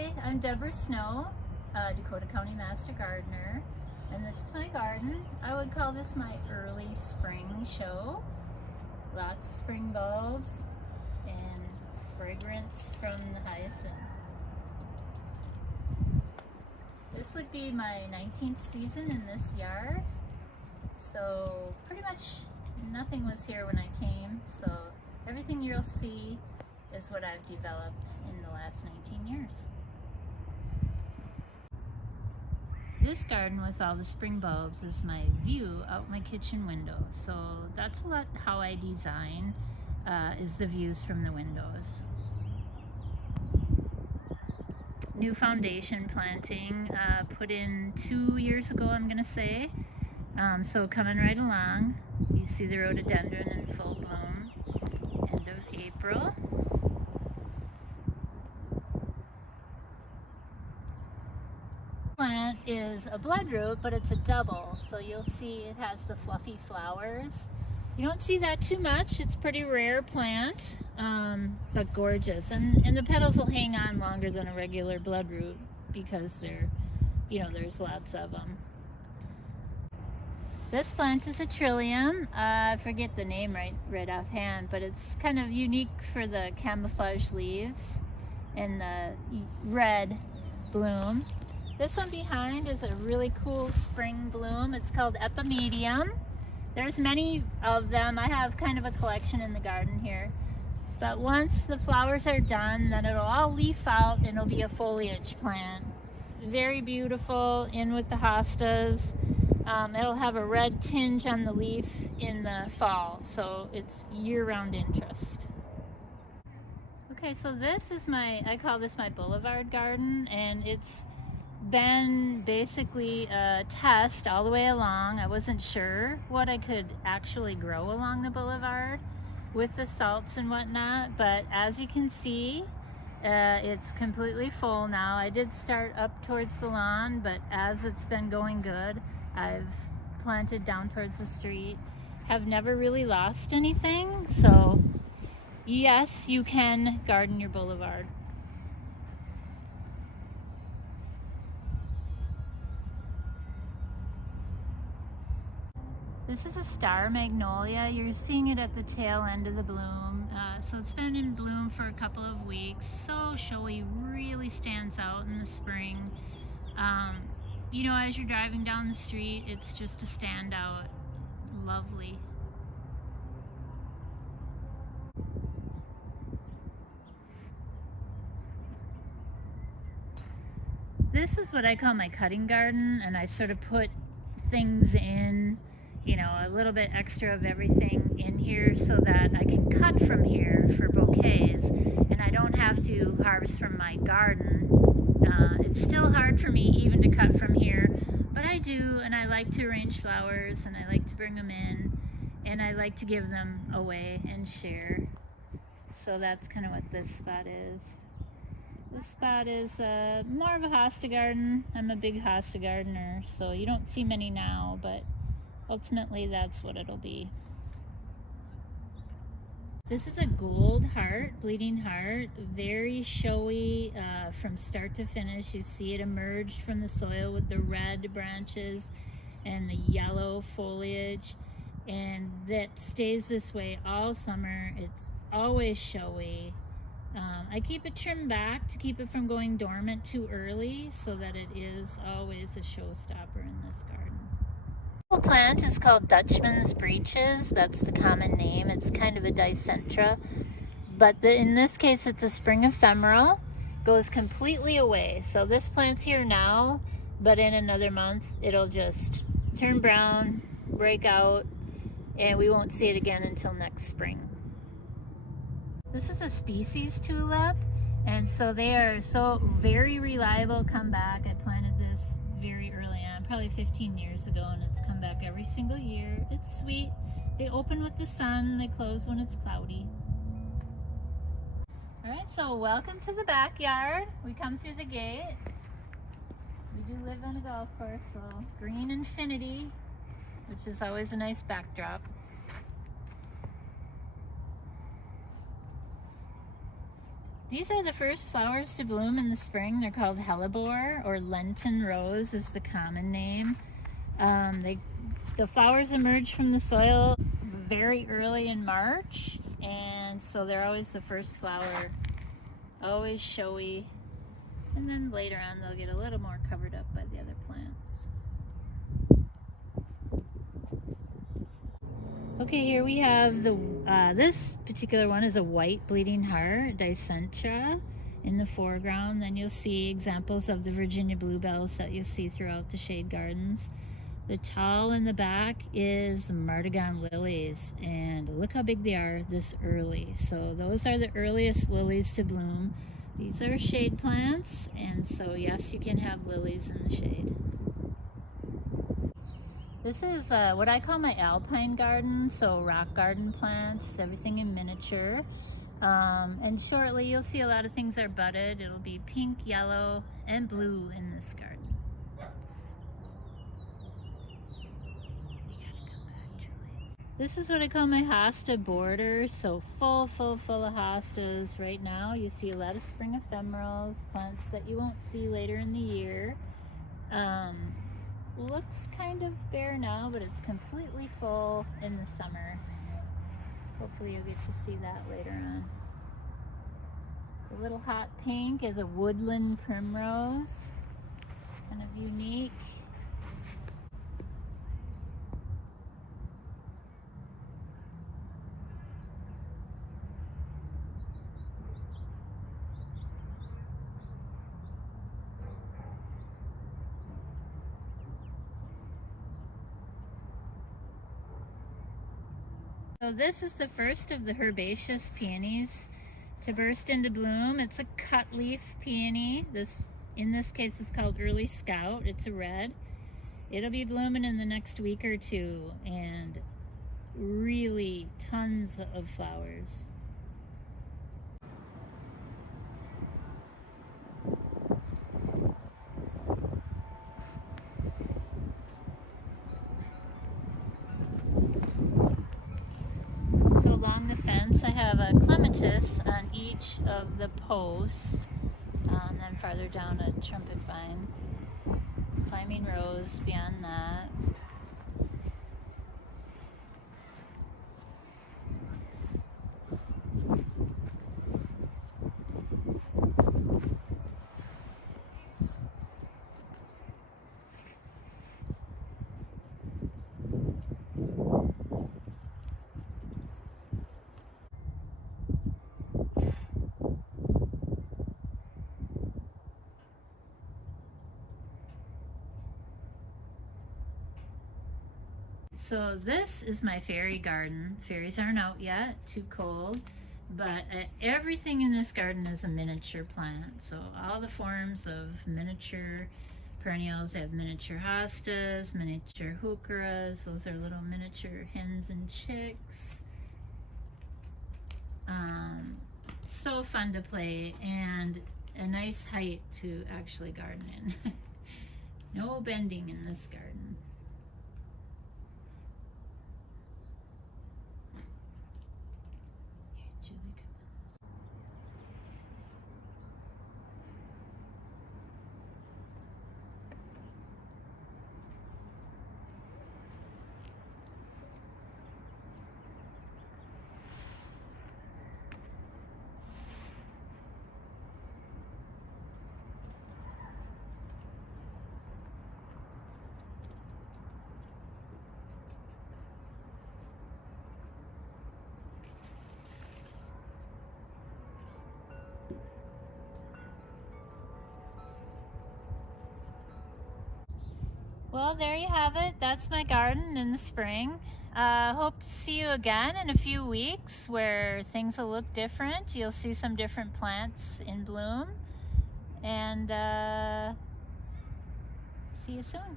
Hi, I'm Deborah Snow, Dakota County Master Gardener, and this is my garden. I would call this my early spring show. Lots of spring bulbs and fragrance from the hyacinth. This would be my 19th season in this yard, so pretty much nothing was here when I came, so everything you'll see is what I've developed in the last 19 years. This garden with all the spring bulbs is my view out my kitchen window, so that's a lot how I design, is the views from the windows. New foundation planting, put in 2 years ago, I'm gonna say, so coming right along. You see the rhododendron in full bloom, end of April. Plant is a bloodroot, but it's a double, so you'll see it has the fluffy flowers. You don't see that too much. It's a pretty rare plant, but gorgeous, and the petals will hang on longer than a regular bloodroot because there's lots of them. This plant is a trillium. I forget the name right offhand, but it's kind of unique for the camouflage leaves and the red bloom. This one behind is a really cool spring bloom. It's called Epimedium. There's many of them. I have kind of a collection in the garden here. But once the flowers are done, then it'll all leaf out and it'll be a foliage plant. Very beautiful, in with the hostas. It'll have a red tinge on the leaf in the fall, so it's year-round interest. Okay, so this is I call this my Boulevard Garden, and it's been basically a test all the way along. I wasn't sure what I could actually grow along the boulevard with the salts and whatnot, but as you can see, it's completely full now. I did start up towards the lawn, but as it's been going good, I've planted down towards the street. Have never really lost anything, so yes, you can garden your boulevard. This is a star magnolia. You're seeing it at the tail end of the bloom. So it's been in bloom for a couple of weeks. So showy, really stands out in the spring. As you're driving down the street, it's just a standout. Lovely. This is what I call my cutting garden, and I sort of put things in, a little bit extra of everything in here so that I can cut from here for bouquets, and I don't have to harvest from my garden. It's still hard for me even to cut from here, but I do, and I like to arrange flowers, and I like to bring them in, and I like to give them away and share. So that's kind of what this spot is. This spot is more of a hosta garden. I'm a big hosta gardener, so you don't see many now, but ultimately that's what it'll be. This is a gold heart, bleeding heart, very showy from start to finish. You see it emerged from the soil with the red branches and the yellow foliage, and that stays this way all summer. It's always showy. I keep it trimmed back to keep it from going dormant too early, so that it is always a showstopper in this garden. The plant is called Dutchmans Breeches. That's the common name. It's kind of a dicentra, but in this case it's a spring ephemeral. Goes completely away. So this plant's here now, but in another month it'll just turn brown, break out, and we won't see it again until next spring. This is a species tulip, and so they are so very reliable comeback. I planted this very early on, probably 15 years ago, and it's come back every single year. It's sweet. They open with the sun, they close when it's cloudy. Alright, so welcome to the backyard. We come through the gate. We do live on a golf course, so green infinity, which is always a nice backdrop. These are the first flowers to bloom in the spring. They're called Hellebore, or Lenten rose is the common name. The flowers emerge from the soil very early in March, and so they're always the first flower, always showy, and then later on they'll get a little more covered up by the other plants. Okay, here we have this particular one is a white bleeding heart, Dicentra, in the foreground. Then you'll see examples of the Virginia bluebells that you'll see throughout the shade gardens. The tall in the back is the Martagon lilies, and look how big they are this early. So those are the earliest lilies to bloom. These are shade plants, and so yes, you can have lilies in the shade. This is what I call my Alpine Garden, so rock garden plants, everything in miniature. And shortly you'll see a lot of things are budded. It'll be pink, yellow, and blue in this garden. This is what I call my Hosta Border, so full of hostas right now. You see a lot of spring ephemerals, plants that you won't see later in the year. Looks kind of bare now, but it's completely full in the summer. Hopefully you'll get to see that later on. The little hot pink is a woodland primrose, kind of unique. So this is the first of the herbaceous peonies to burst into bloom. It's a cut leaf peony. In this case, it's called Early Scout. It's a red. It'll be blooming in the next week or two, and really tons of flowers. So along the fence I have a clematis on each of the posts, and then farther down a trumpet vine, climbing rose beyond that. So this is my fairy garden. Fairies aren't out yet, too cold, but everything in this garden is a miniature plant. So all the forms of miniature perennials. I have miniature hostas, miniature heucheras. Those are little miniature hens and chicks. So fun to play, and a nice height to actually garden in. No bending in this garden. Well, there you have it. That's my garden in the spring. Hope to see you again in a few weeks where things will look different. You'll see some different plants in bloom. And see you soon.